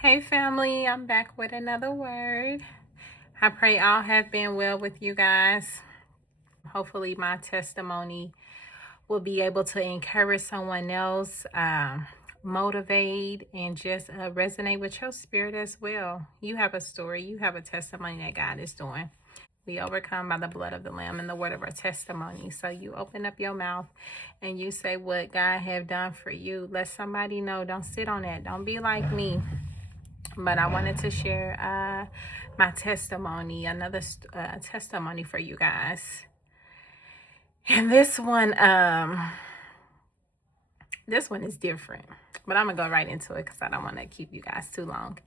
Hey family, I'm back with another word. I pray all have been well with you guys. Hopefully my testimony will be able to encourage someone else, motivate, and just resonate with your spirit as well. You have a story, you have a testimony that God is doing. We overcome by the blood of the Lamb and the word of our testimony. So you open up your mouth and you say what God have done for you. Let somebody know. Don't sit on that. Don't be like me. But I wanted to share my testimony, another testimony for you guys. And this one is different. But I'm gonna go right into it because I don't want to keep you guys too long.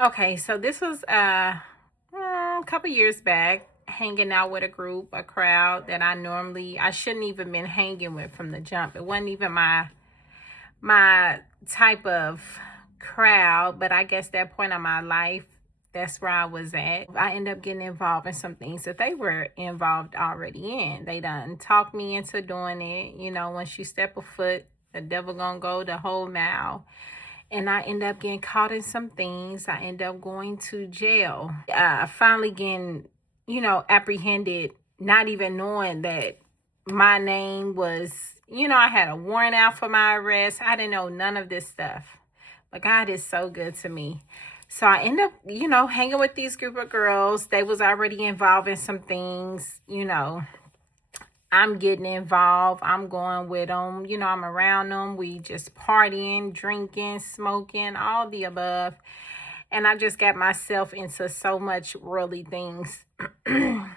Okay, so this was a couple years back, hanging out with a crowd that I shouldn't even been hanging with from the jump. It wasn't even my type of crowd, but I guess that point in my life, that's where I was at. I ended up getting involved in some things that they were involved already in. They done talked me into doing it. You know, once you step a foot, the devil gonna go the whole mile. And I end up getting caught in some things. I end up going to jail. Finally getting, apprehended, not even knowing that my name was, I had a warrant out for my arrest. I didn't know none of this stuff. But God is so good to me. So I end up, hanging with these group of girls. They was already involved in some things, I'm getting involved. I'm going with them. I'm around them. We just partying, drinking, smoking, all the above. And I just got myself into so much worldly things. And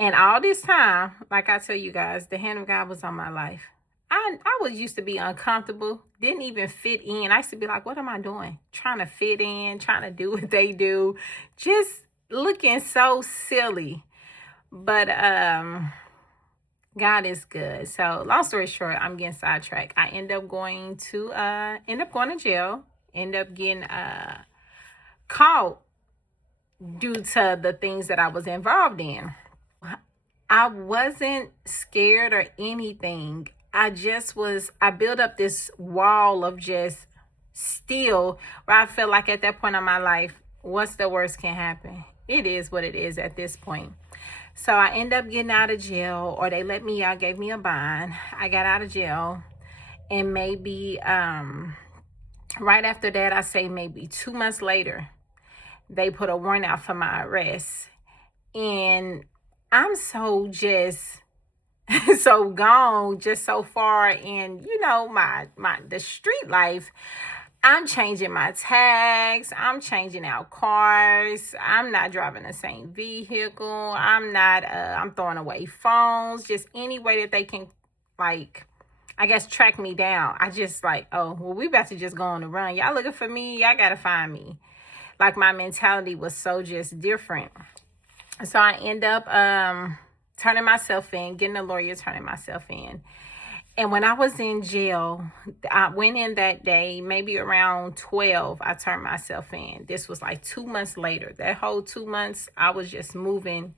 all this time, like I tell you guys, the hand of God was on my life. I was used to be uncomfortable, didn't even fit in. I used to be like, what am I doing? Trying to fit in, trying to do what they do, just looking so silly. But God is good. So long story short, I'm getting sidetracked. I end up going to jail, end up getting caught due to the things that I was involved in. I wasn't scared or anything. I built up this wall of just steel where I feel like at that point in my life, what's the worst can happen? It is what it is at this point. So I end up getting out of jail, or they let me out, gave me a bond. I got out of jail, and maybe right after that, I say maybe 2 months later, they put a warrant out for my arrest. And I'm so just so gone, just so far in, the street life. I'm changing my tags. I'm changing out cars. I'm not driving the same vehicle. I'm throwing away phones, just any way that they can, track me down. I just we about to just go on the run. Y'all looking for me? Y'all got to find me. Like, my mentality was so just different. So I end up turning myself in, getting a lawyer, turning myself in. And when I was in jail, I went in that day, maybe around 12, I turned myself in. This was like 2 months later. That whole 2 months, I was just moving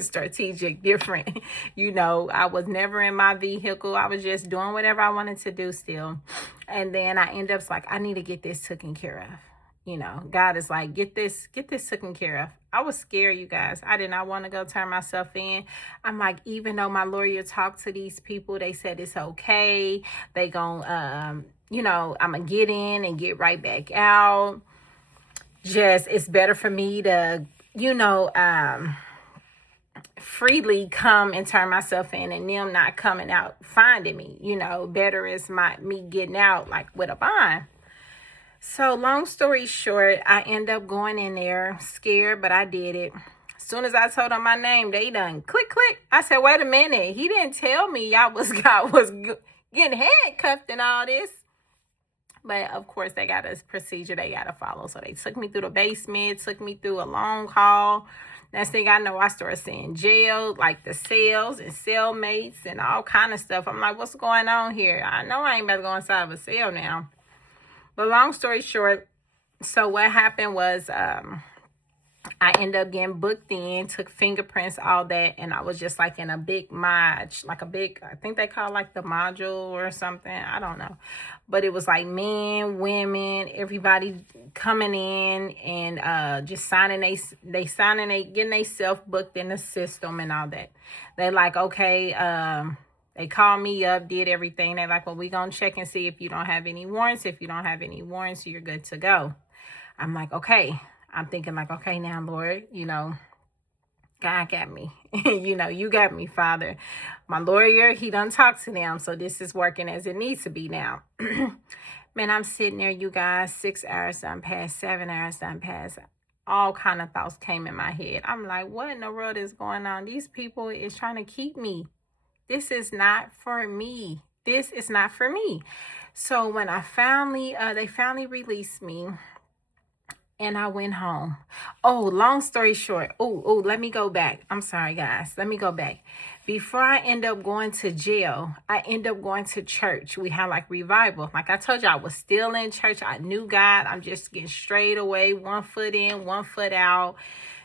strategic, different. I was never in my vehicle. I was just doing whatever I wanted to do still. And then I end up I need to get this taken care of. God is like, get this taken care of. I was scared, you guys. I did not want to go turn myself in. I'm like, even though my lawyer talked to these people, they said it's okay. They gonna, I'm gonna get in and get right back out. Just, it's better for me to, freely come and turn myself in, and them not coming out finding me. Better is me getting out with a bond. So long story short, I end up going in there scared, but I did it. As soon as I told them my name, they done click. I said, wait a minute. He didn't tell me God was getting handcuffed and all this. But of course, they got a procedure they got to follow. So they took me through the basement, took me through a long hall. Next thing I know, I started seeing jail, like the cells and cellmates and all kind of stuff. I'm like, what's going on here? I know I ain't about to go inside of a cell now. But long story short, so what happened was I ended up getting booked in, took fingerprints, all that, and I was just like in a big module, like a big, I think they call it like the module or something. I don't know. But it was like men, women, everybody coming in and just signing getting they self booked in the system and all that. They like, okay, they called me up, did everything. They like, well, we gonna check and see if you don't have any warrants. If you don't have any warrants, you're good to go. I'm like, okay. I'm thinking like, okay, now, Lord, God got me. You got me, Father. My lawyer, he done talked to them. So this is working as it needs to be now. Man, I'm sitting there, you guys, 6 hours done passed, 7 hours done passed. All kind of thoughts came in my head. I'm like, what in the world is going on? These people is trying to keep me. This is not for me. This is not for me. So when they finally released me, and I went home. Oh, long story short. Let me go back. I'm sorry, guys. Let me go back. Before I end up going to jail, I end up going to church. We had like revival. Like I told you, I was still in church. I knew God. I'm just getting straight away. 1 foot in, 1 foot out.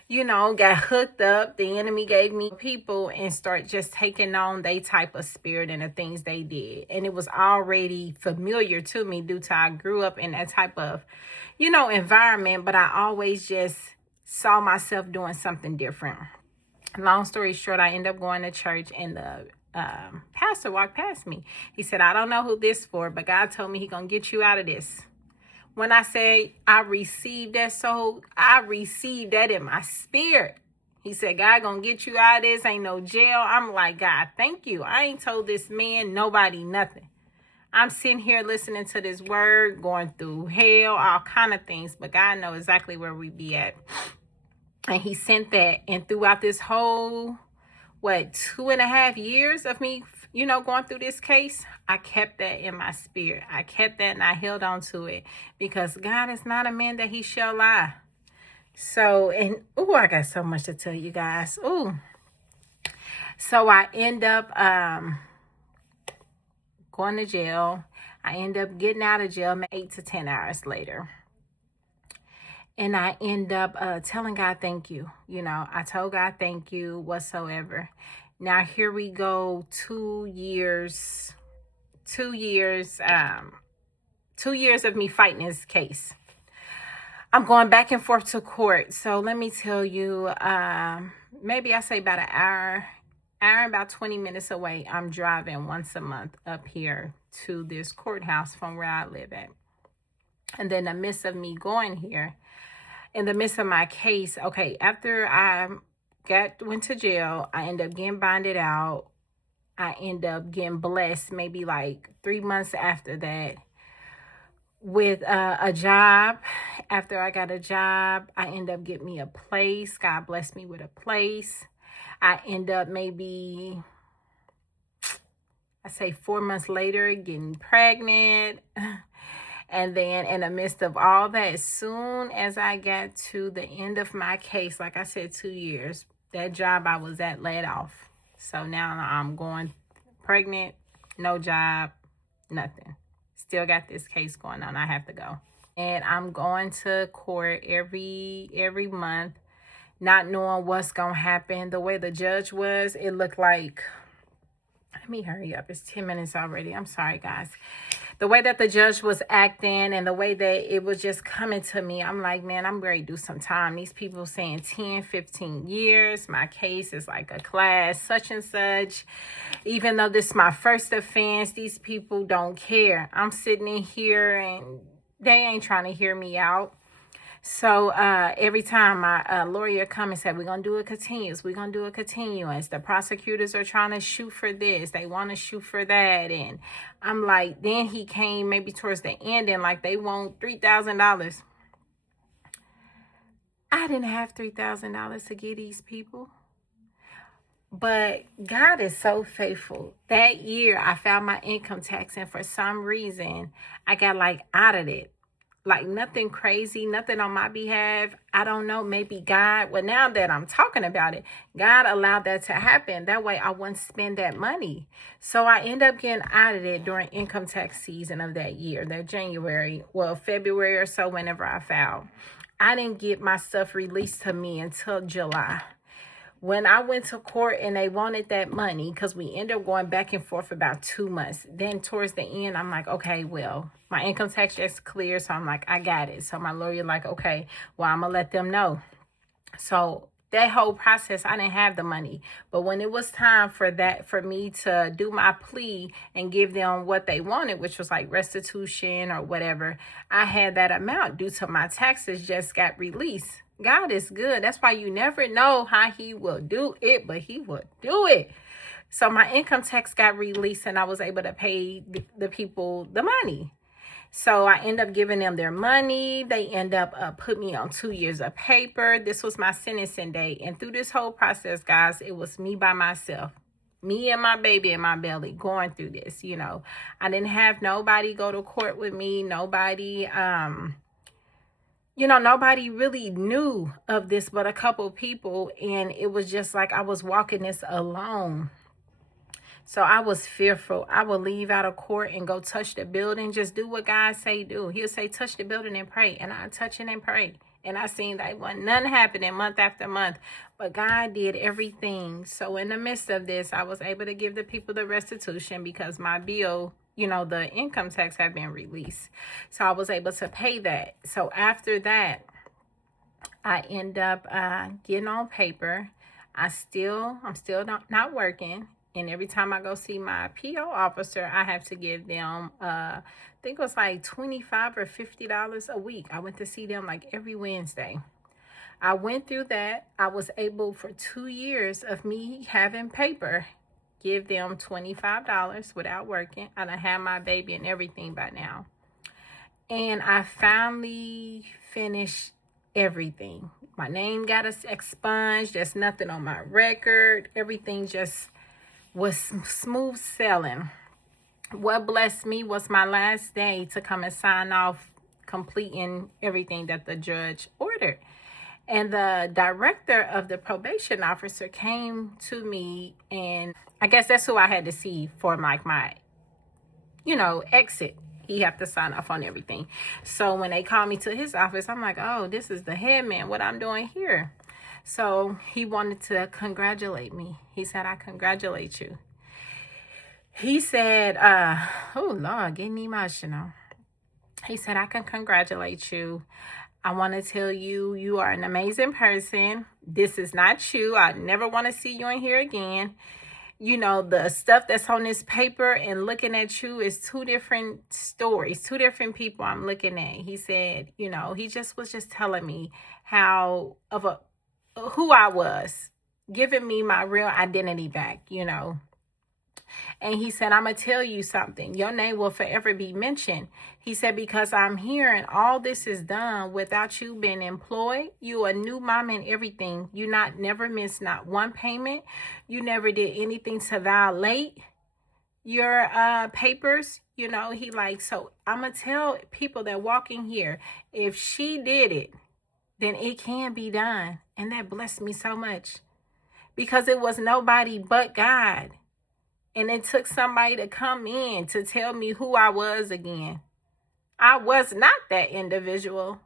Got hooked up. The enemy gave me people and start just taking on they type of spirit and the things they did. And it was already familiar to me due to I grew up in that type of, environment, but I always just saw myself doing something different. Long story short, I ended up going to church and the pastor walked past me. He said, I don't know who this for, but God told me he gonna get you out of this. When I say I received that soul, I received that in my spirit. He said, God gonna get you out of this. Ain't no jail. I'm like, God, thank you. I ain't told this man, nobody, nothing. I'm sitting here listening to this word, going through hell, all kind of things. But God knows exactly where we be at. And he sent that. And throughout this whole, 2.5 years of me, going through this case, I kept that in my spirit. I kept that and I held on to it. Because God is not a man that he shall lie. So, I got so much to tell you guys. So I end up going to jail. I end up getting out of jail 8 to 10 hours later. And I end up telling God, thank you. I told God, thank you whatsoever. Now, here we go, 2 years of me fighting this case. I'm going back and forth to court. So let me tell you, maybe I say about an hour, about 20 minutes away, I'm driving once a month up here to this courthouse from where I live at. And then in the midst of me going here, in the midst of my case, okay, after I went to jail, I ended up getting bonded out. I ended up getting blessed maybe like 3 months after that with a job. After I got a job, I ended up getting me a place. God blessed me with a place. I end up maybe, I say 4 months later, getting pregnant. And then in the midst of all that, as soon as I got to the end of my case, like I said, 2 years, that job I was at laid off. So now I'm going pregnant, no job, nothing. Still got this case going on. I have to go. And I'm going to court every month, not knowing what's going to happen. The way the judge was, it looked like, let me hurry up. It's 10 minutes already. I'm sorry, guys. The way that the judge was acting and the way that it was just coming to me, I'm like, man, I'm ready to do some time. These people saying 10, 15 years. My case is like a class, such and such. Even though this is my first offense, these people don't care. I'm sitting in here and they ain't trying to hear me out. So every time my lawyer come and said, we're going to do a continuous, we're going to do a continuous. The prosecutors are trying to shoot for this. They want to shoot for that. And I'm like, then he came maybe towards the end and like they want $3,000. I didn't have $3,000 to give these people. But God is so faithful. That year I filed my income tax and for some reason I got like out of it. Like nothing crazy, nothing on my behalf. I don't know, maybe God, well, now that I'm talking about it, God allowed that to happen. That way I wouldn't spend that money. So I end up getting out of it during income tax season of that year, that February or so, whenever I filed. I didn't get my stuff released to me until July. When I went to court and they wanted that money, because we ended up going back and forth about 2 months. Then towards the end, I'm like, okay, well, my income tax just cleared. So I'm like, I got it. So my lawyer like, okay, well, I'm going to let them know. So that whole process, I didn't have the money. But when it was time for me to do my plea and give them what they wanted, which was like restitution or whatever, I had that amount due to my taxes just got released. God is good. That's why you never know how he will do it, but he will do it. So my income tax got released and I was able to pay the people the money. So I end up giving them their money. They end up put me on 2 years of paper. This was my sentencing day. And through this whole process, guys, it was me by myself. Me and my baby in my belly going through this, you know. I didn't have nobody go to court with me. Nobody, nobody really knew of this but a couple people. And it was just like I was walking this alone. So I was fearful. I would leave out of court and go touch the building. Just do what God say do. He'll say, touch the building and pray. And I touch it and pray. And I seen that wasn't nothing happening month after month. But God did everything. So in the midst of this, I was able to give the people the restitution because my bill, the income tax had been released. So I was able to pay that. So after that, I end up getting on paper. I'm still not working. And every time I go see my PO officer, I have to give them, I think it was like $25 or $50 a week. I went to see them like every Wednesday. I went through that. I was able for 2 years of me having paper, give them $25 without working. And I have my baby and everything by now. And I finally finished everything. My name got expunged. There's nothing on my record. Everything just was smooth sailing. What blessed me was my last day to come and sign off completing everything that the judge ordered. And the director of the probation officer came to me, and I guess that's who I had to see for like my, exit. He have to sign off on everything. So when they called me to his office, I'm like, oh, this is the head man, what I'm doing here. So he wanted to congratulate me. He said, I congratulate you. He said, oh, Lord, getting emotional. He said, I can congratulate you. I want to tell you, you are an amazing person. This is not you. I never want to see you in here again. The stuff that's on this paper and looking at you is two different stories, two different people I'm looking at. He said, he was just telling me who I was, giving me my real identity back, And he said, I'm going to tell you something. Your name will forever be mentioned. He said, because I'm here and all this is done without you being employed. You a new mom and everything. You never missed not one payment. You never did anything to violate your papers. So I'm going to tell people that walk in here, if she did it, then it can be done. And that blessed me so much because it was nobody but God. And it took somebody to come in to tell me who I was again. I was not that individual,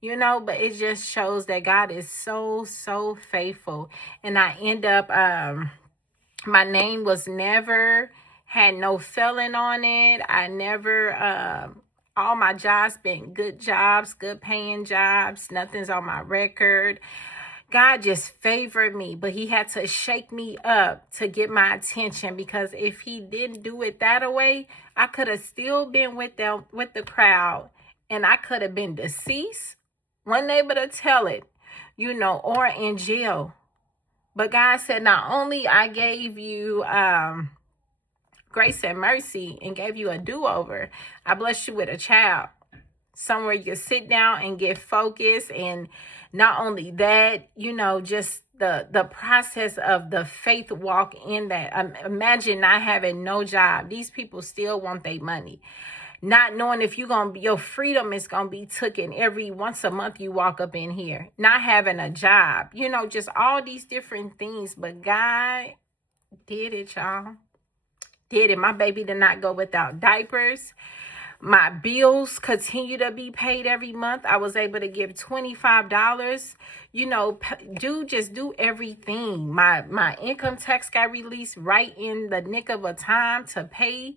but it just shows that God is so, so faithful. And I end up, my name was never, had no felon on it. I never, all my jobs been good jobs, good paying jobs. Nothing's on my record. God just favored me, but he had to shake me up to get my attention, because if he didn't do it that way, I could have still been with the crowd, and I could have been deceased, wasn't able to tell it, or in jail. But God said, not only I gave you grace and mercy and gave you a do-over, I blessed you with a child, somewhere you can sit down and get focused. And not only that, just the process of the faith walk in that. Imagine not having no job. These people still want their money. Not knowing if your freedom is going to be taken every once a month you walk up in here. Not having a job. Just all these different things. But God did it, y'all. Did it. My baby did not go without diapers. My bills continue to be paid every month. I was able to give $25. You know, just do everything. My income tax got released right in the nick of a time to pay,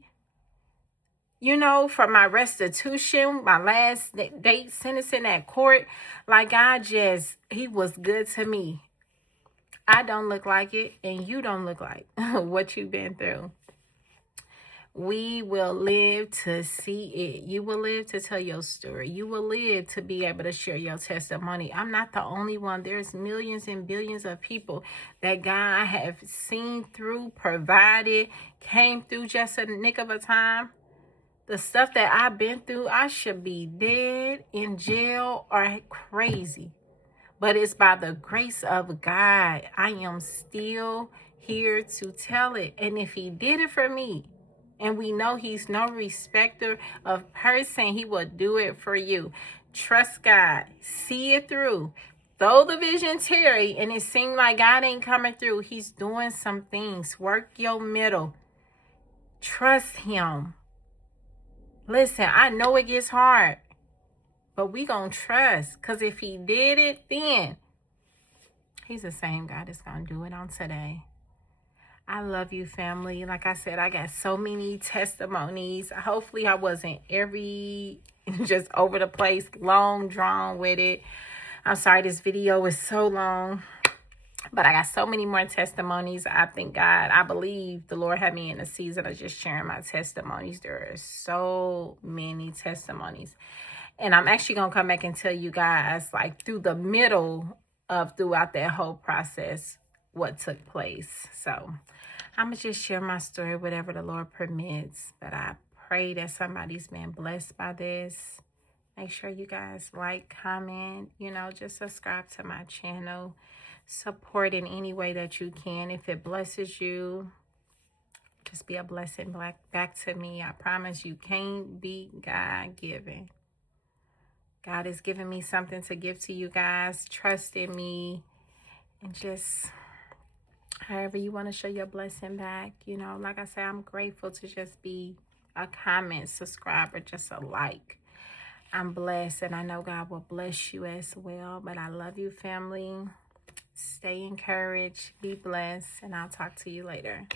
you know, for my restitution, my last date sentencing at court. Like, he was good to me. I don't look like it, and you don't look like what you've been through. We will live to see it. You will live to tell your story. You will live to be able to share your testimony. I'm not the only one. There's millions and billions of people that God have seen through, provided, came through just a nick of a time. The stuff that I've been through, I should be dead, in jail, or crazy. But it's by the grace of God, I am still here to tell it. And if he did it for me, and we know he's no respecter of person, he will do it for you. Trust God. See it through. Though the vision tarry and it seemed like God ain't coming through, he's doing some things. Work your middle. Trust him. Listen, I know it gets hard, but we gonna trust. Because if he did it then, he's the same God that's gonna do it on today. I love you, family. Like I said, I got so many testimonies. Hopefully I wasn't just over the place, long drawn with it. I'm sorry this video is so long, but I got so many more testimonies. I thank God. I believe the Lord had me in a season of just sharing my testimonies. There are so many testimonies. And I'm actually going to come back and tell you guys, like, through the middle of throughout that whole process, what took place. So I'm going to just share my story, whatever the Lord permits. But I pray that somebody's been blessed by this. Make sure you guys like, comment, you know, just subscribe to my channel. Support in any way that you can. If it blesses you, just be a blessing back to me. I promise you can't beat God-given. God has given me something to give to you guys. Trust in me. And just however you want to show your blessing back. You know, like I said, I'm grateful to just be a comment, subscriber, just a like. I'm blessed, and I know God will bless you as well. But I love you, family. Stay encouraged. Be blessed, and I'll talk to you later.